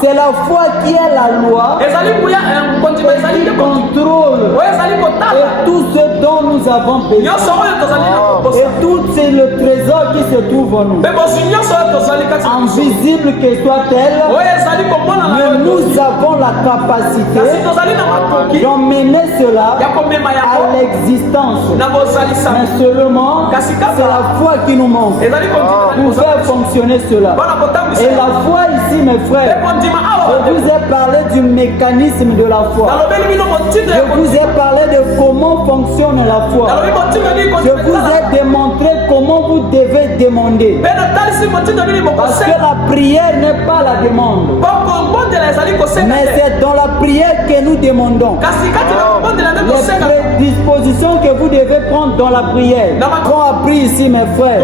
C'est la foi qui est la loi qui contrôle et tout ce dont nous avons besoin. Et tout c'est le trésor qui se trouve en nous. Invisible que soit-elle, mais nous avons la capacité d'emmener cela à l'existence. Mais seulement, c'est la foi qui nous manque pour faire fonctionner cela. Et la foi ici, mes frères, je vous ai parlé du mécanisme de la foi. Je vous ai parlé de comment fonctionne la foi. Je vous ai démontré comment vous devez demander. Parce que la prière n'est pas la demande. Mais c'est dans la prière que nous demandons. Les prédispositions que vous devez prendre dans la prière sont appris ici, mes frères.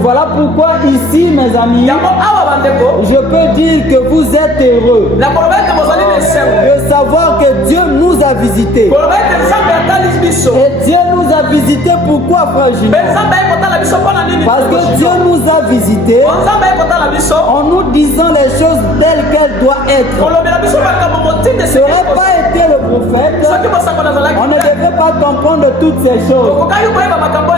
Voilà pourquoi ici, mes amis, je peux dire que vous êtes heureux de savoir que Dieu nous a visités. Et Dieu nous a visités pourquoi, frère Jimmy? Parce que Dieu nous a visités en nous disant les choses telles qu'elles doivent être. Ça n'aurait pas été le prophète, on ne devait pas comprendre toutes ces choses.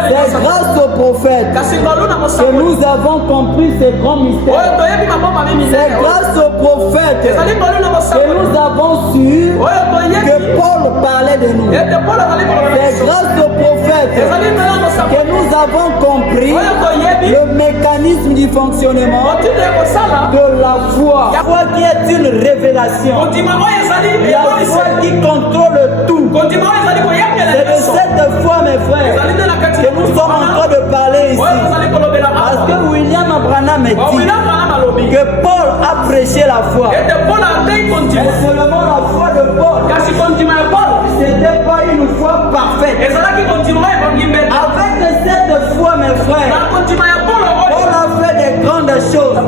C'est grâce au prophète que nous avons compris ces grands mystères. C'est grâce au prophète que nous avons su que Paul parlait de nous. C'est grâce au prophète que nous avons compris le mécanisme du fonctionnement de la foi. La foi qui est une révélation. La foi qui contrôle tout. C'est de cette foi, mes frères, que nous sommes en train de parler ici. Parce que William Branham dit que Paul a prêché la foi. Et seulement la foi de Paul, c'était pas une foi parfaite. Avec cette foi, mes frères, Paul a fait des grandes choses.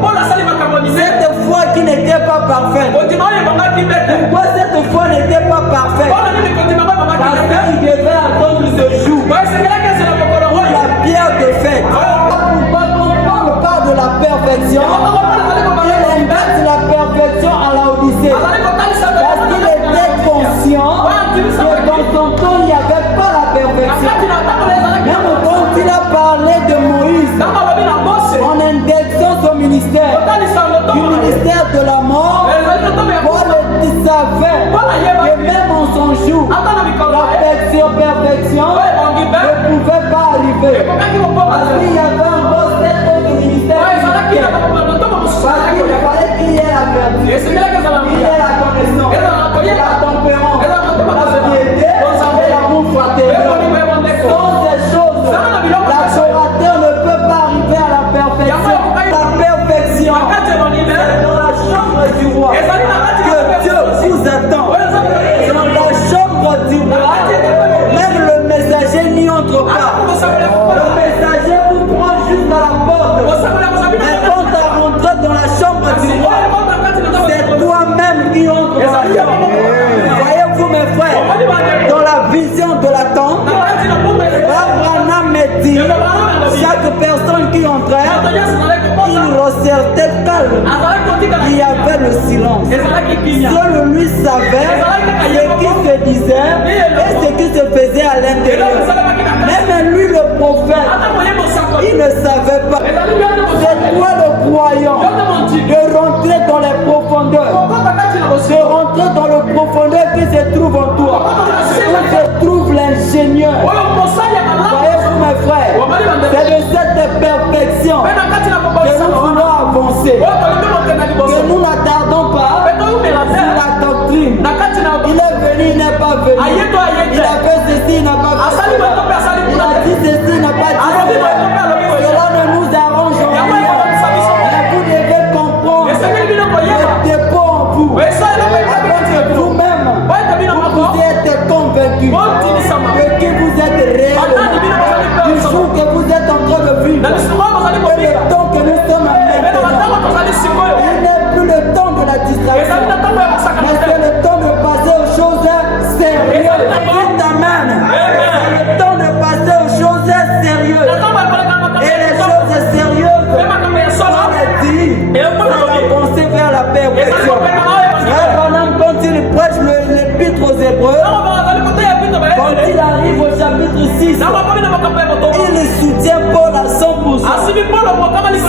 Cette foi qui n'était pas parfaite. Pourquoi cette foi n'était pas parfaite? Parce qu'il devait attendre ce jour où la pierre de fête. Pourquoi quand on parle de la perfection, il invite la perfection à la Odyssée? Parce qu'il était conscient que dans son temps, il n'y avait pas la perfection. Même quand il a parlé de Moïse, en indexant son ministère, du ministère de la mort, Paul savait que même en son jour, perfection ne pouvait pas arriver. Parce qu'il y avait encore cet autre ministère. Parce qu'il fallait qu'il y ait la vertu, qu'il y ait la connaissance, la tempérance, la piété et l'amour fraternel. Sans ces choses, l'adorateur ne peut pas arriver à la perfection. La perfection, c'est dans la chambre du roi que Dieu vous attend. Dans la chambre du roi, même le messager n'y entre pas. Le messager vous prend juste à la porte. Mais quand tu as rentré dans la chambre du roi, c'est toi-même qui entre dans la chambre. Voyez-vous, mes frères, dans la vision de la tente, Abraham me dit, chaque personne qui entrait, il ressortait calme. Il y avait le silence. Seul lui savait ce qui se disait et ce qui se faisait à l'intérieur. Même lui, le prophète, il ne savait pas. C'est toi le croyant de rentrer dans les profondeurs, de rentrer dans le profondeur qui se trouve en toi, où se trouve l'ingénieur. Voyez-vous, mes frères, c'est de cette perfection que nous voulons avancer, que nous n'attardons pas sur la doctrine. Il est venu, il n'est pas venu. Il a fait ceci, il n'a pas fait cela. Il a dit ceci, il n'a pas dit cela. Cela ne nous arrange en rien. Mais vous devez comprendre le dépôt en vous. Avec vous-même, vous êtes convaincu de qui vous êtes réellement. Du jour que vous êtes en train de vivre, et le temps que nous sommes maintenant, il n'est plus le temps de la distraction, mais c'est le temps de passer aux choses sérieuses. Amen. C'est le temps de passer aux choses sérieuses. Et les choses sérieuses, on a dit, c'est d'avancer vers la fils, il soutient Paul à 100%.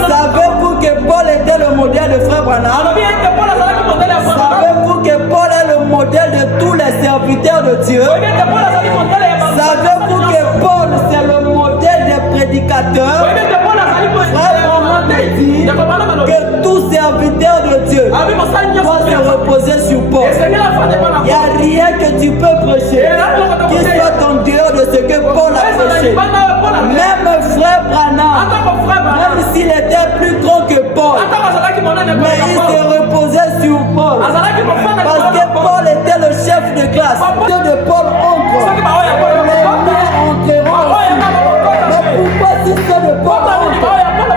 Savez-vous que Paul était le modèle de frère Branham? Savez-vous que Paul est le modèle de tous les serviteurs de Dieu? Savez-vous que Paul c'est le modèle des prédicateurs? Frère Branham dit que tout serviteur de Dieu doit se reposer sur Paul. Il n'y a rien que tu peux prêcher qui soit en dehors de ce que Paul a prêché. Même frère Branham, même s'il était plus grand que Paul, mais il se reposait sur Paul. Parce que Paul était le chef de classe. Dieu de Paul entre. Les mères entreront aussi. Mais pourquoi si c'est de Paul entre?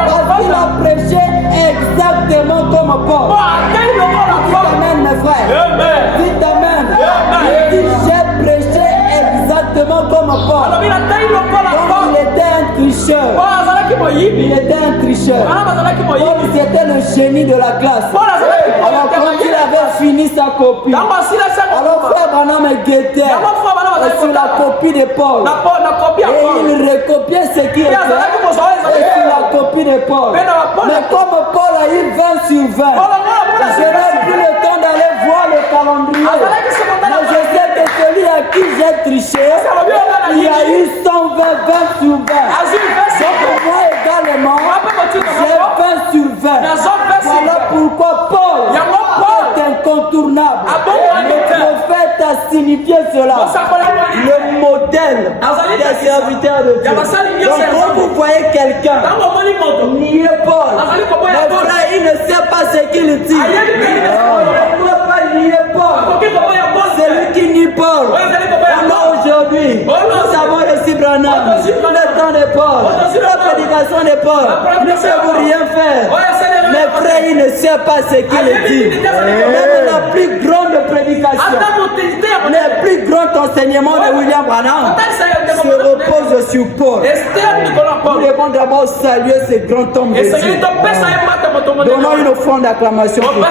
Parce qu'il a prêché exactement comme Paul. Dites amen mes frères. Dites amen. J'ai prêché exactement comme Paul. Donc il était un tricheur. Il était un tricheur. Paul c'était le génie de la classe. Alors quand il avait fini sa copie, alors frère Branham guettait sur la copie de Paul. Et il recopiait ce qui était sur la copie de Paul. Mais comme Paul a eu 20 sur 20, je n'ai plus le temps d'aller voir le calendrier. Mais je sais que celui à qui j'ai triché, il y a eu 120, 20 sur 20. Donc moi également, j'ai 20 sur 20. Voilà pourquoi Paul est incontournable. Le prophète a signifié cela. Le modèle des serviteurs de Dieu. Donc quand vous voyez quelqu'un nier Paul, il ne sait pas ce qu'il dit. Il ne peut pas nier Paul. C'est lui qui nie Paul. Moi aujourd'hui, nous avons reçu Branham. Le temps de Paul, la prédication de Paul. Il ne sait vous rien faire. Mais frère, il ne sait pas ce qu'il dit. Même la plus grande prédication, le plus grand enseignement de William Branham se repose sur Paul. Nous devons d'abord saluer ce grand homme de Dieu. Donnons une offrande d'acclamation pour Paul.